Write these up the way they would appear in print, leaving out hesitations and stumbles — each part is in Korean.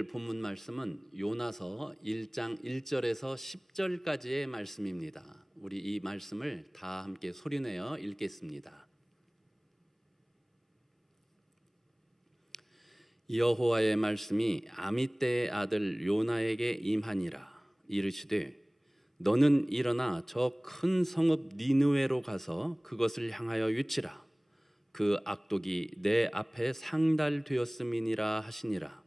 오늘 본문 말씀은 요나서 1장 1절에서 10절까지의 말씀입니다. 우리 이 말씀을 다 함께 소리내어 읽겠습니다. 여호와의 말씀이 아미떼의 아들 요나에게 임하니라. 이르시되 너는 일어나 저 큰 성읍 니느웨로 가서 그것을 향하여 외치라. 그 악독이 내 앞에 상달되었음이니라 하시니라.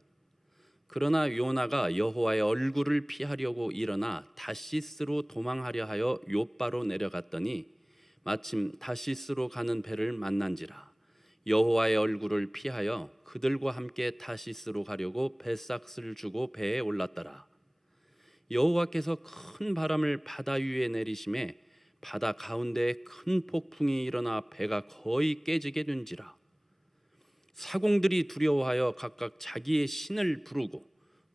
그러나 요나가 여호와의 얼굴을 피하려고 일어나 다시스로 도망하려 하여 욥바로 내려갔더니 마침 다시스로 가는 배를 만난지라. 여호와의 얼굴을 피하여 그들과 함께 다시스로 가려고 배삭을 주고 배에 올랐더라. 여호와께서 큰 바람을 바다 위에 내리심에 바다 가운데에 큰 폭풍이 일어나 배가 거의 깨지게 된지라. 사공들이 두려워하여 각각 자기의 신을 부르고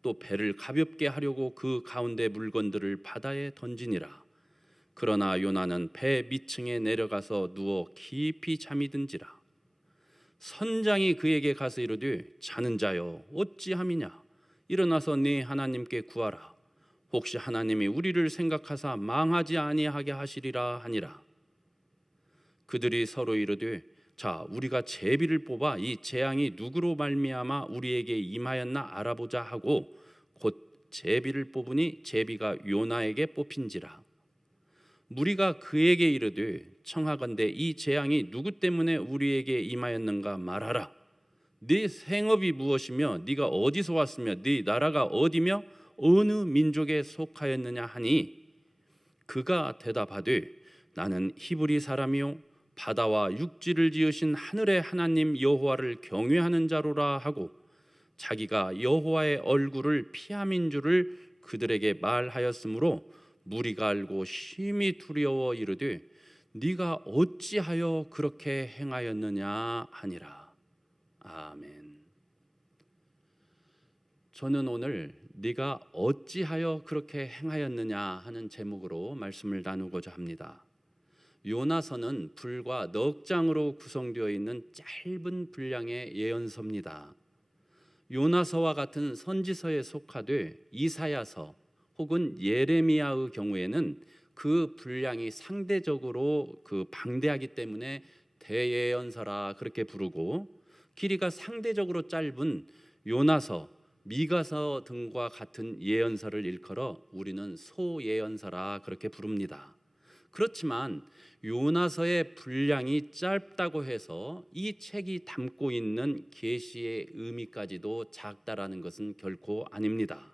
또 배를 가볍게 하려고 그 가운데 물건들을 바다에 던지니라. 그러나 요나는 배 밑층에 내려가서 누워 깊이 잠이 든지라. 선장이 그에게 가서 이르되 자는 자여 어찌함이냐. 일어나서 네 하나님께 구하라. 혹시 하나님이 우리를 생각하사 망하지 아니하게 하시리라 하니라. 그들이 서로 이르되 자 우리가 제비를 뽑아 이 재앙이 누구로 말미암아 우리에게 임하였나 알아보자 하고 곧 제비를 뽑으니 제비가 요나에게 뽑힌지라. 무리가 그에게 이르되 청하건대 이 재앙이 누구 때문에 우리에게 임하였는가 말하라. 네 생업이 무엇이며 네가 어디서 왔으며 네 나라가 어디며 어느 민족에 속하였느냐 하니 그가 대답하되 나는 히브리 사람이요 바다와 육지를 지으신 하늘의 하나님 여호와를 경외하는 자로라 하고 자기가 여호와의 얼굴을 피함인 줄을 그들에게 말하였으므로 무리가 알고 심히 두려워 이르되 네가 어찌하여 그렇게 행하였느냐 하니라. 아멘. 저는 오늘 네가 어찌하여 그렇게 행하였느냐 하는 제목으로 말씀을 나누고자 합니다. 요나서는 불과 넉 장으로 구성되어 있는 짧은 분량의 예언서입니다. 요나서와 같은 선지서에 속하되 이사야서 혹은 예레미야의 경우에는 그 분량이 상대적으로 방대하기 때문에 대예언서라 그렇게 부르고, 길이가 상대적으로 짧은 요나서, 미가서 등과 같은 예언서를 일컬어 우리는 소예언서라 그렇게 부릅니다. 그렇지만 요나서의 분량이 짧다고 해서 이 책이 담고 있는 계시의 의미까지도 작다라는 것은 결코 아닙니다.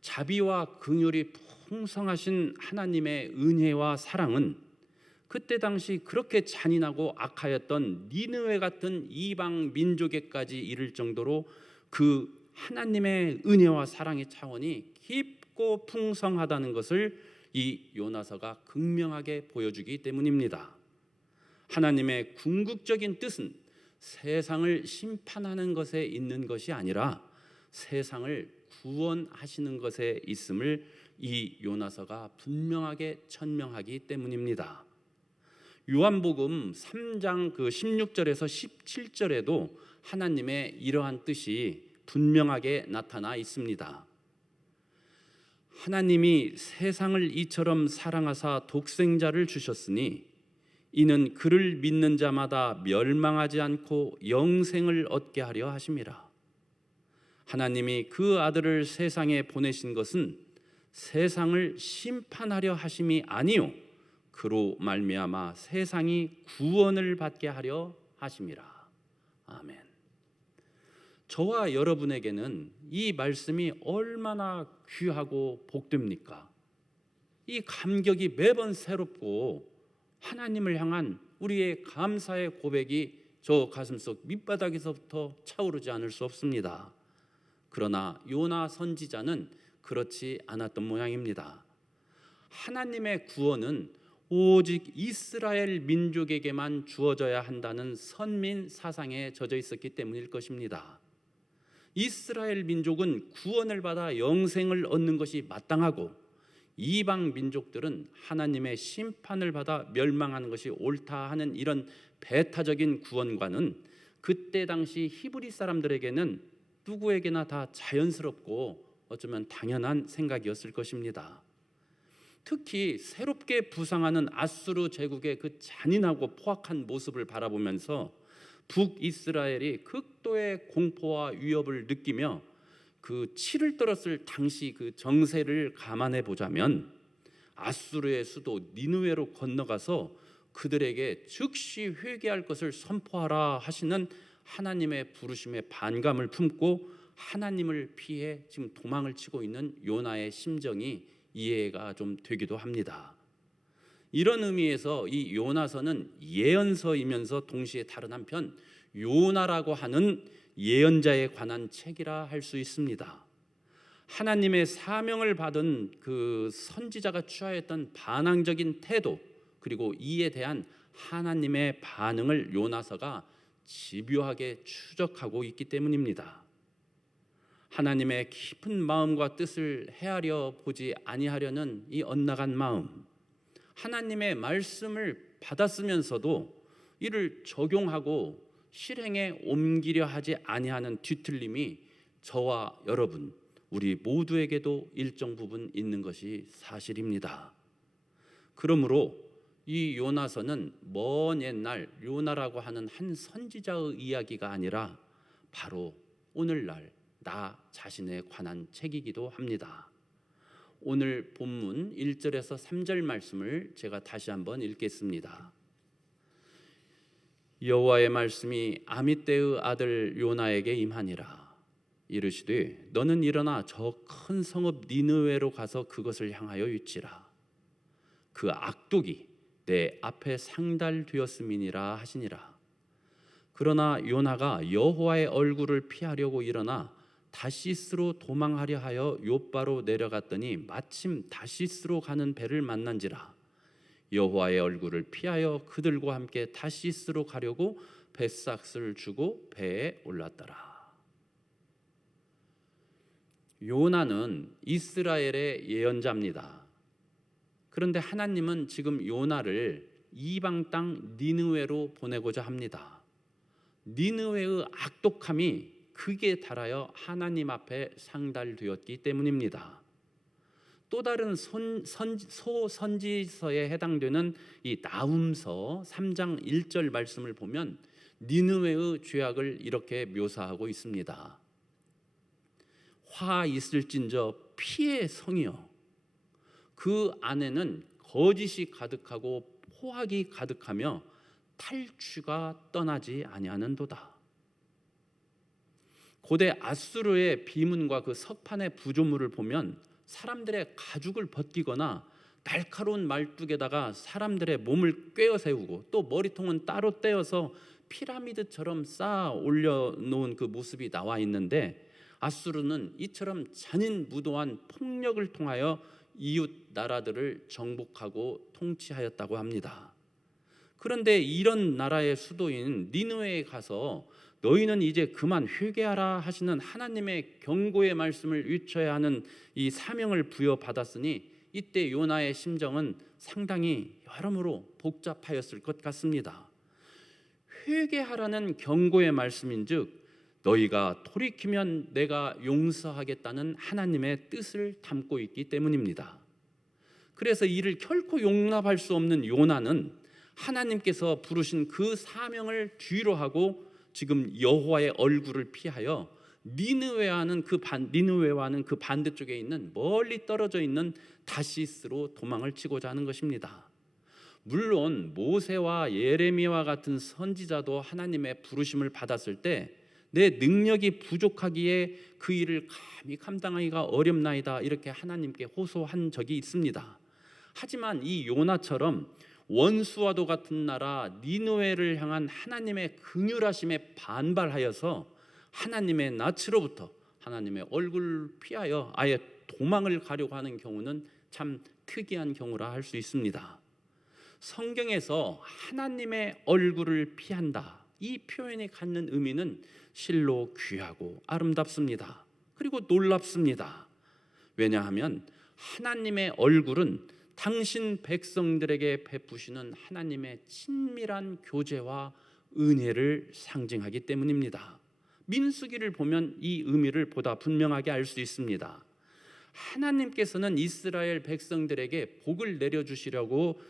자비와 긍휼이 풍성하신 하나님의 은혜와 사랑은 그때 당시 그렇게 잔인하고 악하였던 니느웨 같은 이방 민족에까지 이를 정도로 그 하나님의 은혜와 사랑의 차원이 깊고 풍성하다는 것을 이 요나서가 극명하게 보여주기 때문입니다. 하나님의 궁극적인 뜻은 세상을 심판하는 것에 있는 것이 아니라 세상을 구원하시는 것에 있음을 이 요나서가 분명하게 천명하기 때문입니다. 요한복음 3장 16절에서 17절에도 하나님의 이러한 뜻이 분명하게 나타나 있습니다. 하나님이 세상을 이처럼 사랑하사 독생자를 주셨으니 이는 그를 믿는 자마다 멸망하지 않고 영생을 얻게 하려 하심이라. 하나님이 그 아들을 세상에 보내신 것은 세상을 심판하려 하심이 아니요 그로 말미암아 세상이 구원을 받게 하려 하심이라. 아멘. 저와 여러분에게는 이 말씀이 얼마나 귀하고 복됩니까? 이 감격이 매번 새롭고 하나님을 향한 우리의 감사의 고백이 저 가슴속 밑바닥에서부터 차오르지 않을 수 없습니다. 그러나 요나 선지자는 그렇지 않았던 모양입니다. 하나님의 구원은 오직 이스라엘 민족에게만 주어져야 한다는 선민 사상에 젖어 있었기 때문일 것입니다. 이스라엘 민족은 구원을 받아 영생을 얻는 것이 마땅하고 이방 민족들은 하나님의 심판을 받아 멸망하는 것이 옳다 하는 이런 배타적인 구원관은 그때 당시 히브리 사람들에게는 누구에게나 다 자연스럽고 어쩌면 당연한 생각이었을 것입니다. 특히 새롭게 부상하는 아수르 제국의 그 잔인하고 포악한 모습을 바라보면서 북이스라엘이 극도의 공포와 위협을 느끼며 그 치를 떨었을 당시 그 정세를 감안해 보자면 아수르의 수도 니느웨로 건너가서 그들에게 즉시 회개할 것을 선포하라 하시는 하나님의 부르심에 반감을 품고 하나님을 피해 지금 도망을 치고 있는 요나의 심정이 이해가 좀 되기도 합니다. 이런 의미에서 이 요나서는 예언서이면서 동시에 다른 한편 요나라고 하는 예언자에 관한 책이라 할 수 있습니다. 하나님의 사명을 받은 그 선지자가 취하였던 반항적인 태도, 그리고 이에 대한 하나님의 반응을 요나서가 집요하게 추적하고 있기 때문입니다. 하나님의 깊은 마음과 뜻을 헤아려 보지 아니하려는 이 엇나간 마음, 하나님의 말씀을 받았으면서도 이를 적용하고 실행에 옮기려 하지 아니하는 뒤틀림이 저와 여러분, 우리 모두에게도 일정 부분 있는 것이 사실입니다. 그러므로 이 요나서는 먼 옛날 요나라고 하는 한 선지자의 이야기가 아니라 바로 오늘날 나 자신에 관한 책이기도 합니다. 오늘 본문 1절에서 3절 말씀을 제가 다시 한번 읽겠습니다. 여호와의 말씀이 아미떼의 아들 요나에게 임하니라. 이르시되 너는 일어나 저 큰 성읍 니느웨로 가서 그것을 향하여 위치라. 그 악독이 내 앞에 상달되었음이니라 하시니라. 그러나 요나가 여호와의 얼굴을 피하려고 일어나 다시스로 도망하려 하여 욥바로 내려갔더니 마침 다시스로 가는 배를 만난지라. 여호와의 얼굴을 피하여 그들과 함께 다시스로 가려고 뱃삭을 주고 배에 올랐더라. 요나는 이스라엘의 예언자입니다. 그런데 하나님은 지금 요나를 이방 땅 니느웨로 보내고자 합니다. 니느웨의 악독함이 극에 달하여 하나님 앞에 상달되었기 때문입니다. 또 다른 소선지서에 해당되는 이 나훔서 3장 1절 말씀을 보면 니느웨의 죄악을 이렇게 묘사하고 있습니다. 화 있을진저 피의 성이여, 그 안에는 거짓이 가득하고 포악이 가득하며 탈취가 떠나지 아니하는도다. 고대 아수르의 비문과 그 석판의 부조물을 보면 사람들의 가죽을 벗기거나 날카로운 말뚝에다가 사람들의 몸을 꿰어 세우고 또 머리통은 따로 떼어서 피라미드처럼 쌓아 올려놓은 그 모습이 나와 있는데, 아수르는 이처럼 잔인무도한 폭력을 통하여 이웃 나라들을 정복하고 통치하였다고 합니다. 그런데 이런 나라의 수도인 니느웨에 가서 너희는 이제 그만 회개하라 하시는 하나님의 경고의 말씀을 위쳐야 하는 이 사명을 부여받았으니 이때 요나의 심정은 상당히 여러모로 복잡하였을 것 같습니다. 회개하라는 경고의 말씀인즉 너희가 돌이키면 내가 용서하겠다는 하나님의 뜻을 담고 있기 때문입니다. 그래서 이를 결코 용납할 수 없는 요나는 하나님께서 부르신 그 사명을 뒤로 하고 지금 여호와의 얼굴을 피하여 니느웨와는 그 반대쪽에 있는 멀리 떨어져 있는 다시스로 도망을 치고자 하는 것입니다. 물론 모세와 예레미야와 같은 선지자도 하나님의 부르심을 받았을 때 내 능력이 부족하기에 그 일을 감히 감당하기가 어렵나이다 이렇게 하나님께 호소한 적이 있습니다. 하지만 이 요나처럼 원수와도 같은 나라 니느웨를 향한 하나님의 긍휼하심에 반발하여서 하나님의 낯으로부터 하나님의 얼굴을 피하여 아예 도망을 가려고 하는 경우는 참 특이한 경우라 할 수 있습니다. 성경에서 하나님의 얼굴을 피한다, 이 표현이 갖는 의미는 실로 귀하고 아름답습니다. 그리고 놀랍습니다. 왜냐하면 하나님의 얼굴은 당신 백성들에게 베푸시는 하나님의 친밀한 교제와 은혜를 상징하기 때문입니다. 민수기를 보면 이 의미를 보다 분명하게 알 수 있습니다. 하나님께서는 이스라엘 백성들에게 복을 내려주시려고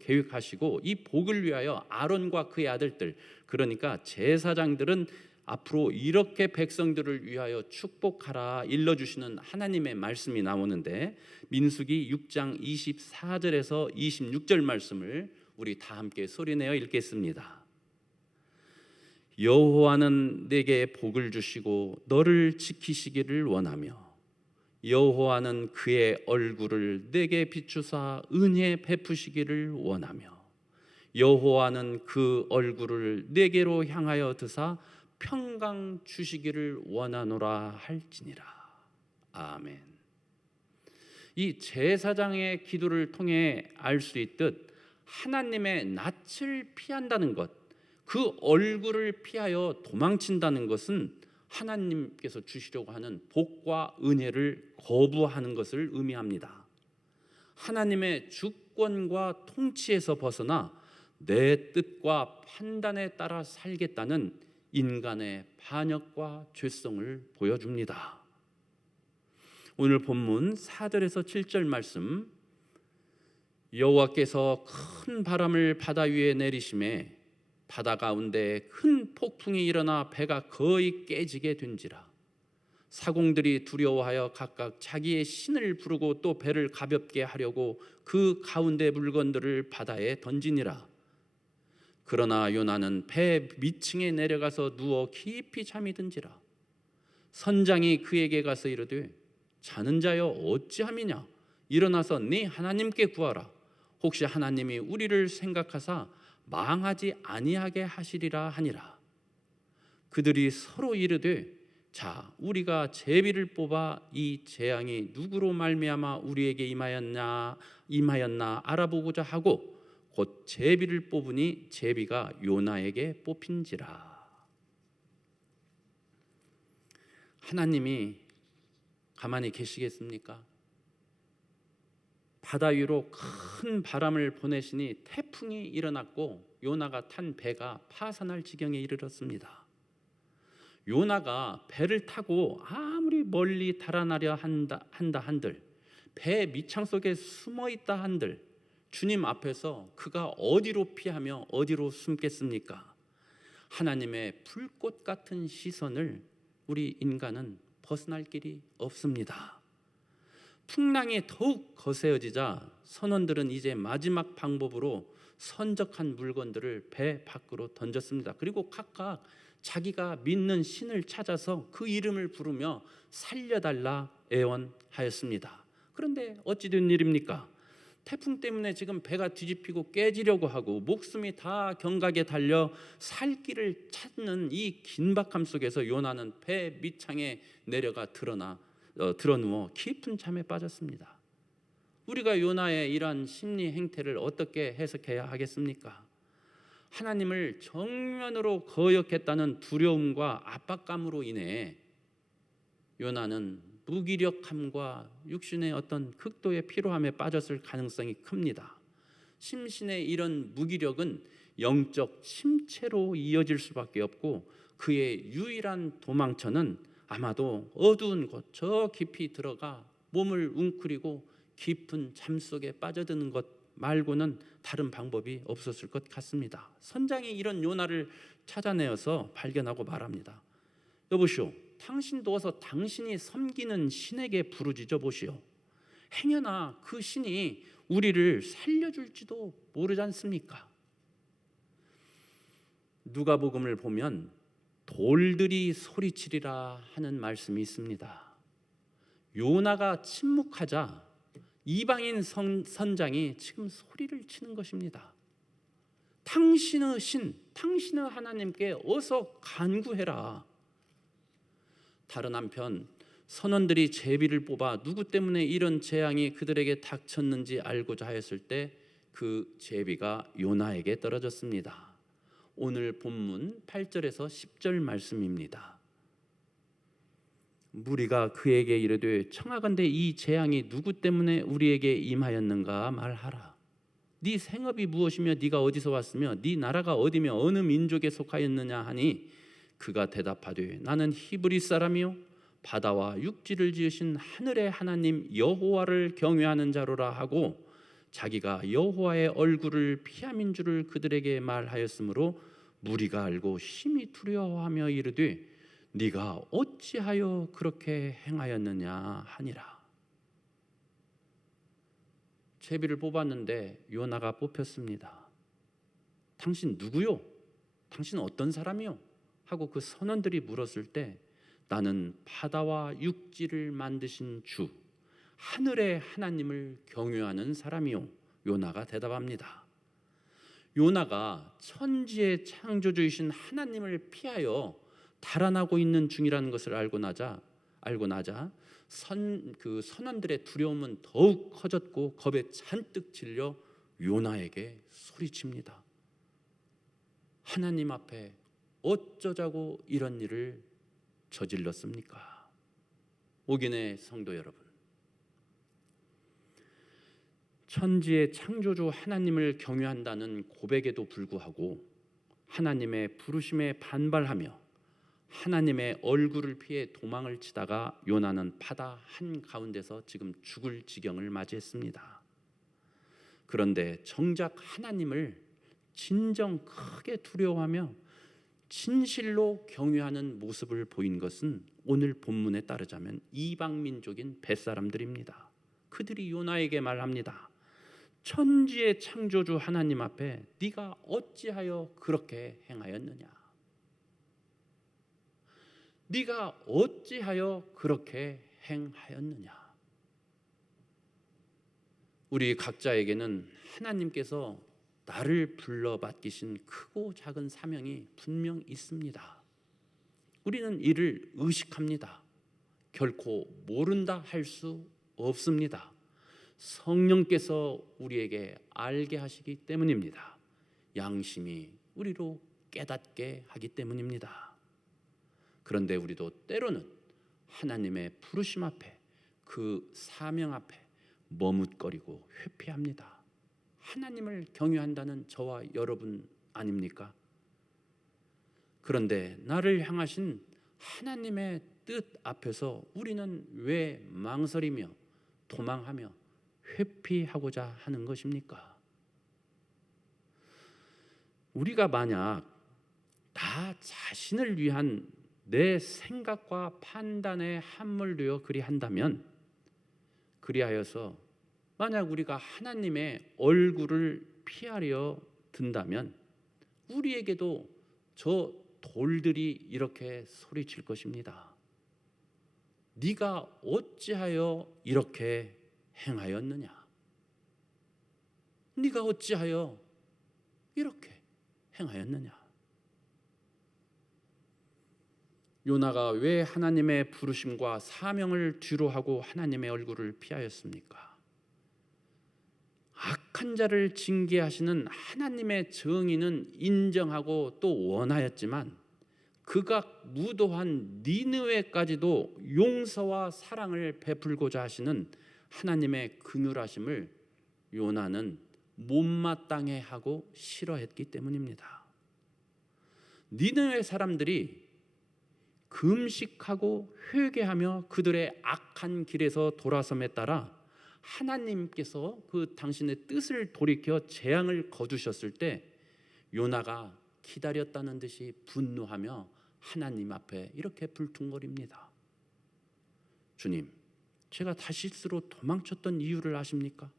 계획하시고, 이 복을 위하여 아론과 그의 아들들, 그러니까 제사장들은 앞으로 이렇게 백성들을 위하여 축복하라 일러주시는 하나님의 말씀이 나오는데, 민수기 6장 24절에서 26절 말씀을 우리 다 함께 소리내어 읽겠습니다. 여호와는 내게 복을 주시고 너를 지키시기를 원하며, 여호와는 그의 얼굴을 내게 비추사 은혜 베푸시기를 원하며, 여호와는 그 얼굴을 내게로 향하여 드사 평강 주시기를 원하노라 할지니라. 아멘. 이 제사장의 기도를 통해 알 수 있듯 하나님의 낯을 피한다는 것, 그 얼굴을 피하여 도망친다는 것은 하나님께서 주시려고 하는 복과 은혜를 거부하는 것을 의미합니다. 하나님의 주권과 통치에서 벗어나 내 뜻과 판단에 따라 살겠다는 인간의 반역과 죄성을 보여줍니다. 오늘 본문 4절에서 7절 말씀, 여호와께서 큰 바람을 바다 위에 내리심에 바다 가운데 큰 폭풍이 일어나 배가 거의 깨지게 된지라. 사공들이 두려워하여 각각 자기의 신을 부르고 또 배를 가볍게 하려고 그 가운데 물건들을 바다에 던지니라. 그러나 요나는 배 밑층에 내려가서 누워 깊이 잠이 든지라. 선장이 그에게 가서 이르되 자는 자여 어찌함이냐, 일어나서 네 하나님께 구하라. 혹시 하나님이 우리를 생각하사 망하지 아니하게 하시리라 하니라. 그들이 서로 이르되 자, 우리가 제비를 뽑아 이 재앙이 누구로 말미암아 우리에게 임하였나 알아보고자 하고 곧 제비를 뽑으니 제비가 요나에게 뽑힌지라. 하나님이 가만히 계시겠습니까? 바다 위로 큰 바람을 보내시니 태풍이 일어났고 요나가 탄 배가 파산할 지경에 이르렀습니다. 요나가 배를 타고 아무리 멀리 달아나려 한다 한들, 배 밑창 속에 숨어 있다 한들, 주님 앞에서 그가 어디로 피하며 어디로 숨겠습니까? 하나님의 불꽃 같은 시선을 우리 인간은 벗어날 길이 없습니다. 풍랑이 더욱 거세어지자 선원들은 이제 마지막 방법으로 선적한 물건들을 배 밖으로 던졌습니다. 그리고 각각 자기가 믿는 신을 찾아서 그 이름을 부르며 살려달라 애원하였습니다. 그런데 어찌 된 일입니까? 태풍 때문에 지금 배가 뒤집히고 깨지려고 하고 목숨이 다 경각에 달려 살 길을 찾는 이 긴박함 속에서 요나는 배 밑창에 내려가 드러누워 깊은 잠에 빠졌습니다. 우리가 요나의 이러한 심리 행태를 어떻게 해석해야 하겠습니까? 하나님을 정면으로 거역했다는 두려움과 압박감으로 인해 요나는 무기력함과 육신의 어떤 극도의 피로함에 빠졌을 가능성이 큽니다. 심신의 이런 무기력은 영적 침체로 이어질 수밖에 없고, 그의 유일한 도망처는 아마도 어두운 곳 저 깊이 들어가 몸을 웅크리고 깊은 잠 속에 빠져드는 것 말고는 다른 방법이 없었을 것 같습니다. 선장이 이런 요나를 찾아내어서 발견하고 말합니다. 여보시오, 당신도 어서 당신이 섬기는 신에게 부르짖어 보시오. 행여나 그 신이 우리를 살려줄지도 모르지 않습니까? 누가복음을 보면 돌들이 소리치리라 하는 말씀이 있습니다. 요나가 침묵하자 이방인 선장이 지금 소리를 치는 것입니다. 당신의 신, 당신의 하나님께 어서 간구해라. 다른 한편 선원들이 제비를 뽑아 누구 때문에 이런 재앙이 그들에게 닥쳤는지 알고자 하였을 때 그 제비가 요나에게 떨어졌습니다. 오늘 본문 8절에서 10절 말씀입니다. 무리가 그에게 이르되 청하건대 이 재앙이 누구 때문에 우리에게 임하였는가 말하라. 네 생업이 무엇이며 네가 어디서 왔으며 네 나라가 어디며 어느 민족에 속하였느냐 하니, 그가 대답하되 나는 히브리 사람이요 바다와 육지를 지으신 하늘의 하나님 여호와를 경외하는 자로라 하고 자기가 여호와의 얼굴을 피함인 줄을 그들에게 말하였으므로 무리가 알고 심히 두려워하며 이르되 네가 어찌하여 그렇게 행하였느냐 하니라. 제비를 뽑았는데 요나가 뽑혔습니다. 당신 누구요? 당신 어떤 사람이요? 하고 그 선원들이 물었을 때 나는 바다와 육지를 만드신 주 하늘의 하나님을 경외하는 사람이요. 요나가 대답합니다. 요나가 천지의 창조주이신 하나님을 피하여 달아나고 있는 중이라는 것을 알고 나자 그 선원들의 두려움은 더욱 커졌고 겁에 잔뜩 질려 요나에게 소리칩니다. 하나님 앞에 어쩌자고 이런 일을 저질렀습니까? 오긴의 성도 여러분, 천지의 창조주 하나님을 경외한다는 고백에도 불구하고 하나님의 부르심에 반발하며 하나님의 얼굴을 피해 도망을 치다가 요나는 바다 한가운데서 지금 죽을 지경을 맞이했습니다. 그런데 정작 하나님을 진정 크게 두려워하며 진실로 경외하는 모습을 보인 것은 오늘 본문에 따르자면 이방민족인 벳사람들입니다. 그들이 요나에게 말합니다. 천지의 창조주 하나님 앞에 네가 어찌하여 그렇게 행하였느냐? 네가 어찌하여 그렇게 행하였느냐? 우리 각자에게는 하나님께서 나를 불러 맡기신 크고 작은 사명이 분명 있습니다. 우리는 이를 의식합니다. 결코 모른다 할 수 없습니다. 성령께서 우리에게 알게 하시기 때문입니다. 양심이 우리로 깨닫게 하기 때문입니다. 그런데 우리도 때로는 하나님의 부르심 앞에 그 사명 앞에 머뭇거리고 회피합니다. 하나님을 경외한다는 저와 여러분 아닙니까? 그런데 나를 향하신 하나님의 뜻 앞에서 우리는 왜 망설이며 도망하며 회피하고자 하는 것입니까? 우리가 만약 나 자신을 위한 내 생각과 판단에 함몰되어 그리한다면, 그리하여서 만약 우리가 하나님의 얼굴을 피하려 든다면 우리에게도 저 돌들이 이렇게 소리칠 것입니다. 네가 어찌하여 이렇게 행하였느냐? 네가 어찌하여 이렇게 행하였느냐? 요나가 왜 하나님의 부르심과 사명을 뒤로하고 하나님의 얼굴을 피하였습니까? 악한 자를 징계하시는 하나님의 정의는 인정하고 또 원하였지만 극악 무도한 니느웨까지도 용서와 사랑을 베풀고자 하시는 하나님의 긍휼하심을 요나는 못마땅해 하고 싫어했기 때문입니다. 니느웨 사람들이 금식하고 회개하며 그들의 악한 길에서 돌아섬에 따라 하나님께서 그 당신의 뜻을 돌이켜 재앙을 거두셨을 때 요나가 기다렸다는 듯이 분노하며 하나님 앞에 이렇게 불퉁거립니다. 주님, 제가 다시스로 도망쳤던 이유를 아십니까?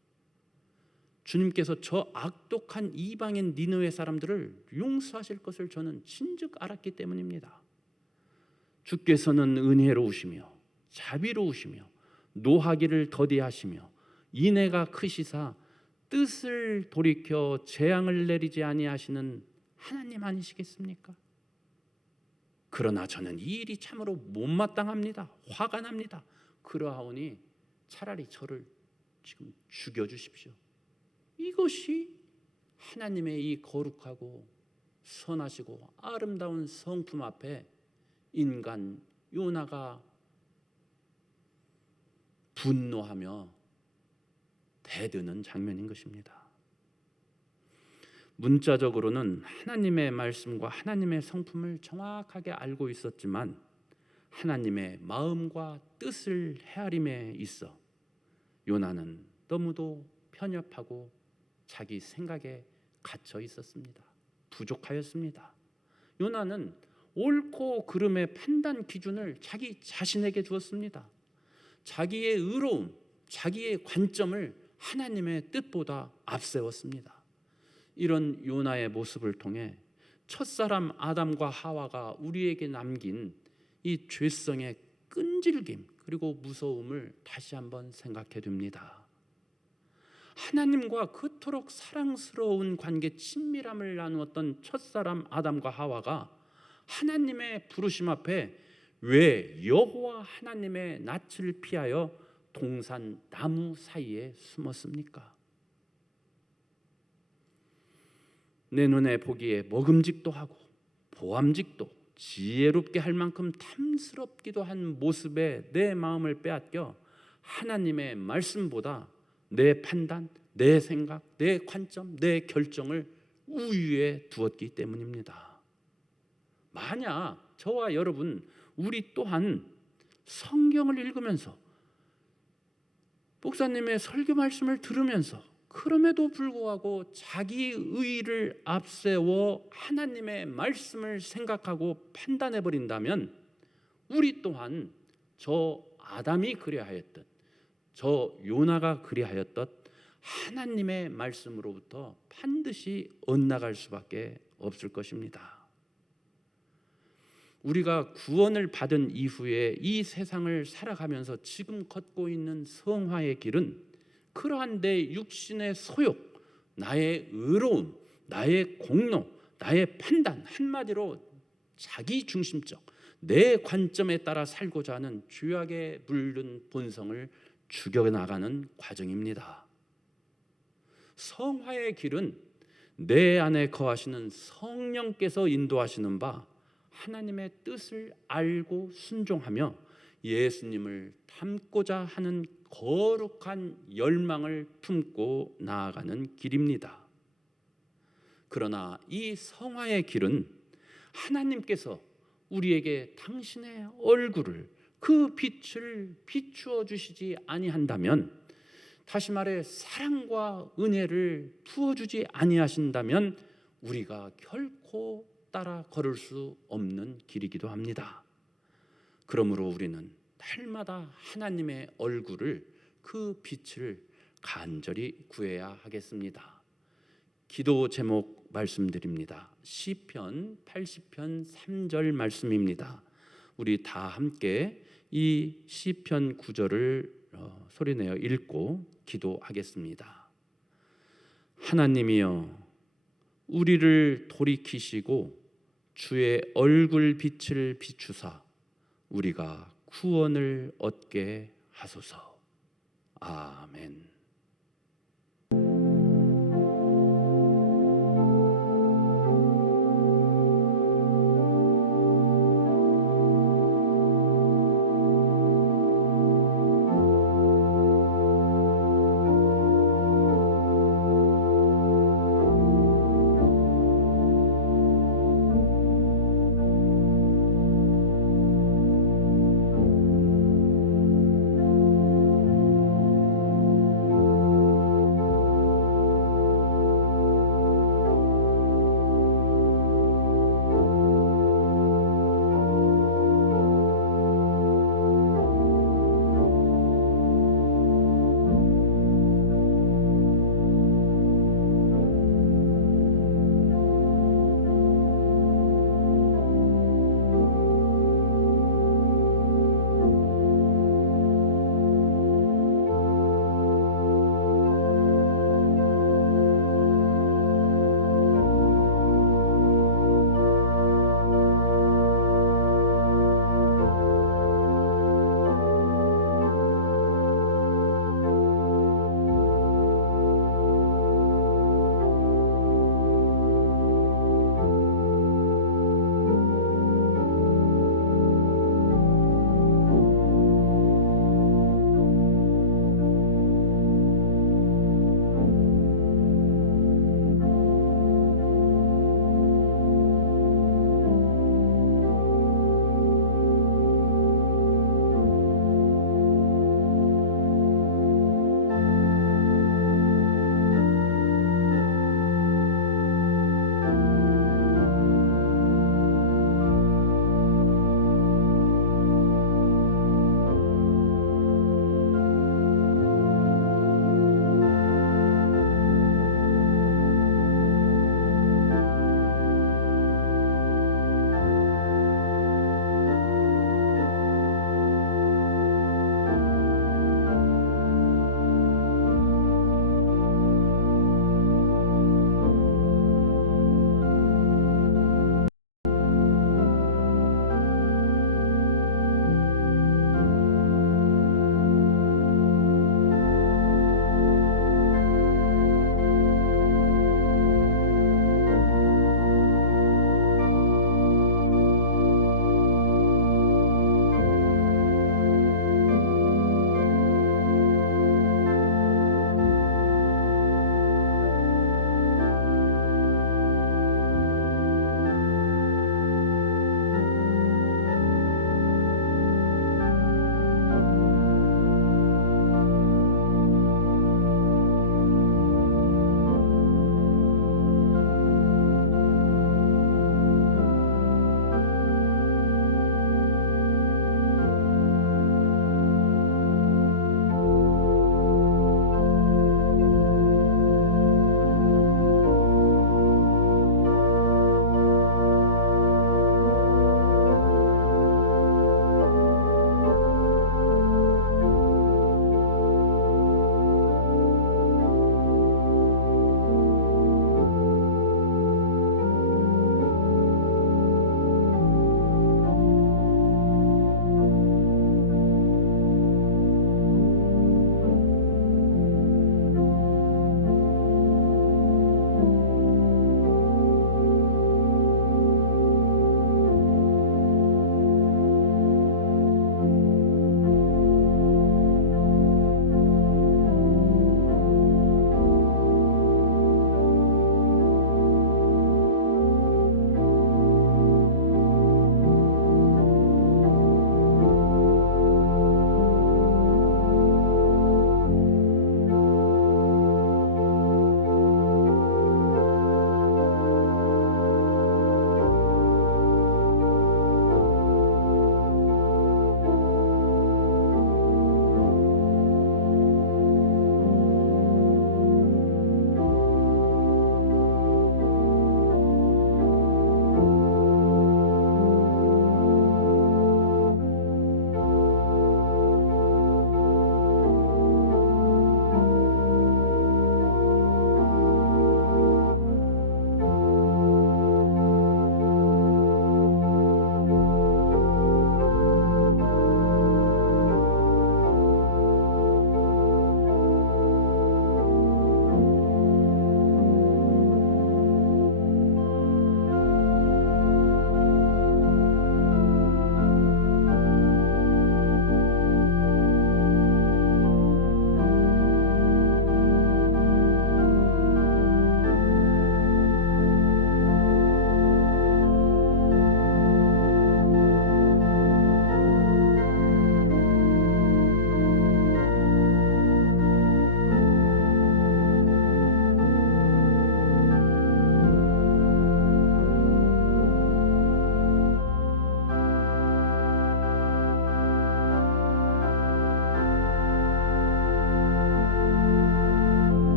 주님께서 저 악독한 이방인 니느웨 사람들을 용서하실 것을 저는 진즉 알았기 때문입니다. 주께서는 은혜로우시며 자비로우시며 노하기를 더디하시며 인애가 크시사 뜻을 돌이켜 재앙을 내리지 아니하시는 하나님 아니시겠습니까? 그러나 저는 이 일이 참으로 못마땅합니다. 화가 납니다. 그러하오니 차라리 저를 지금 죽여주십시오. 이것이 하나님의 이 거룩하고 선하시고 아름다운 성품 앞에 인간 요나가 분노하며 대드는 장면인 것입니다. 문자적으로는 하나님의 말씀과 하나님의 성품을 정확하게 알고 있었지만 하나님의 마음과 뜻을 헤아림에 있어 요나는 너무도 편협하고 자기 생각에 갇혀 있었습니다. 부족하였습니다. 요나는 옳고 그름의 판단 기준을 자기 자신에게 주었습니다. 자기의 의로움, 자기의 관점을 하나님의 뜻보다 앞세웠습니다. 이런 요나의 모습을 통해 첫사람 아담과 하와가 우리에게 남긴 이 죄성의 끈질김 그리고 무서움을 다시 한번 생각해 둡니다. 하나님과 그토록 사랑스러운 관계 친밀함을 나누었던 첫사람 아담과 하와가 하나님의 부르심 앞에 왜 여호와 하나님의 낯을 피하여 동산 나무 사이에 숨었습니까? 내 눈에 보기에 먹음직도 하고 보암직도 지혜롭게 할 만큼 탐스럽기도 한 모습에 내 마음을 빼앗겨 하나님의 말씀보다 내 판단, 내 생각, 내 관점, 내 결정을 우위에 두었기 때문입니다. 만약 저와 여러분 우리 또한 성경을 읽으면서 목사님의 설교 말씀을 들으면서 그럼에도 불구하고 자기 의의를 앞세워 하나님의 말씀을 생각하고 판단해 버린다면 우리 또한 저 아담이 그리하였듯 저 요나가 그리하였듯 하나님의 말씀으로부터 반드시 엇나갈 수밖에 없을 것입니다. 우리가 구원을 받은 이후에 이 세상을 살아가면서 지금 걷고 있는 성화의 길은 그러한 내 육신의 소욕, 나의 의로움, 나의 공로, 나의 판단, 한마디로 자기 중심적 내 관점에 따라 살고자 하는 죄악에 물든 본성을 죽여나가는 과정입니다. 성화의 길은 내 안에 거하시는 성령께서 인도하시는 바 하나님의 뜻을 알고 순종하며 예수님을 닮고자 하는 거룩한 열망을 품고 나아가는 길입니다. 그러나 이 성화의 길은 하나님께서 우리에게 당신의 얼굴을 그 빛을 비추어 주시지 아니한다면, 다시 말해 사랑과 은혜를 부어주지 아니하신다면 우리가 결코 따라 걸을 수 없는 길이기도 합니다. 그러므로 우리는 날마다 하나님의 얼굴을, 그 빛을 간절히 구해야 하겠습니다. 기도 제목 말씀드립니다. 시편 80편 3절 말씀입니다. 우리 다 함께 이 시편 9절을 소리내어 읽고 기도하겠습니다. 하나님이여, 우리를 돌이키시고 주의 얼굴 빛을 비추사 우리가 구원을 얻게 하소서. 아멘.